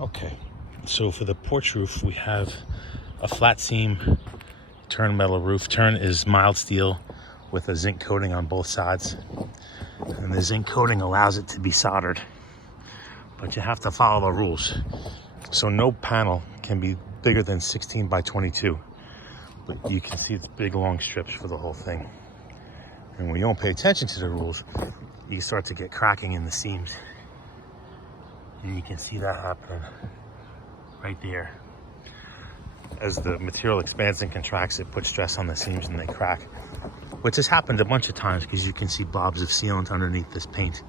Okay, so for the porch roof, we have a flat seam turn metal roof. Turn is mild steel with a zinc coating on both sides. And the zinc coating allows it to be soldered, but you have to follow the rules. So no panel can be bigger than 16 by 22, but you can see it's big long strips for the whole thing. And when you don't pay attention to the rules, you start to get cracking in the seams. And you can see that happening right there. As the material expands and contracts, it puts stress on the seams and they crack, which has happened a bunch of times because you can see blobs of sealant underneath this paint.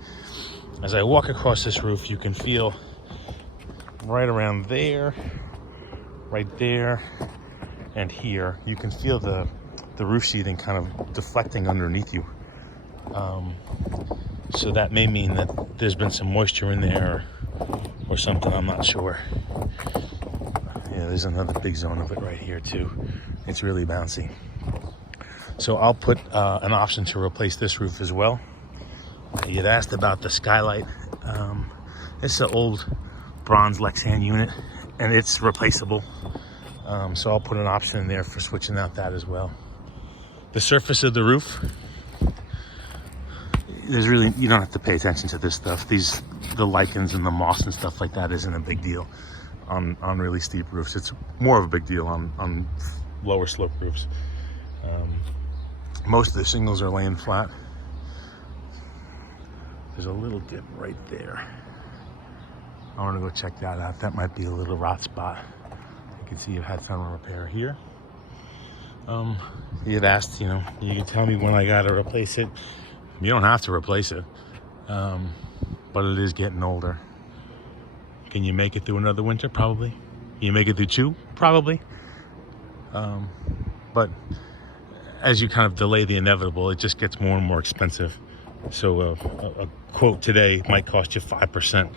As I walk across this roof, you can feel right around there, right there, and here, you can feel the roof sheathing kind of deflecting underneath you. So that may mean that there's been some moisture in there or something, I'm not sure. Yeah, there's another big zone of it right here too. It's really bouncy. So I'll put an option to replace this roof as well. You had asked about the skylight. This is an old bronze Lexan unit and it's replaceable. So I'll put an option in there for switching out that as well. The surface of the roof, you don't have to pay attention to this stuff. The lichens and the moss and stuff like that isn't a big deal on really steep roofs. It's more of a big deal on lower slope roofs. Most of the shingles are laying flat. There's a little dip right there. I want to go check that out. That might be a little rot spot. You can see you've had some repair here. You had asked, you can tell me when I got to replace it. You don't have to replace it, but it is getting older. Can you make it through another winter? Probably. Can you make it through 2? Probably. But as you kind of delay the inevitable, it just gets more and more expensive. So a quote today might cost you 5%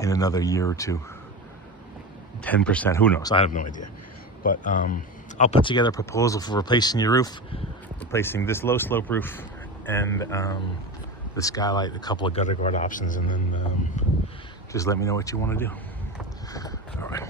in another year or 2. 10%, who knows? I have no idea. But I'll put together a proposal for replacing your roof, replacing this low slope roof, and the skylight, a couple of gutter guard options, and then just let me know what you want to do. All right.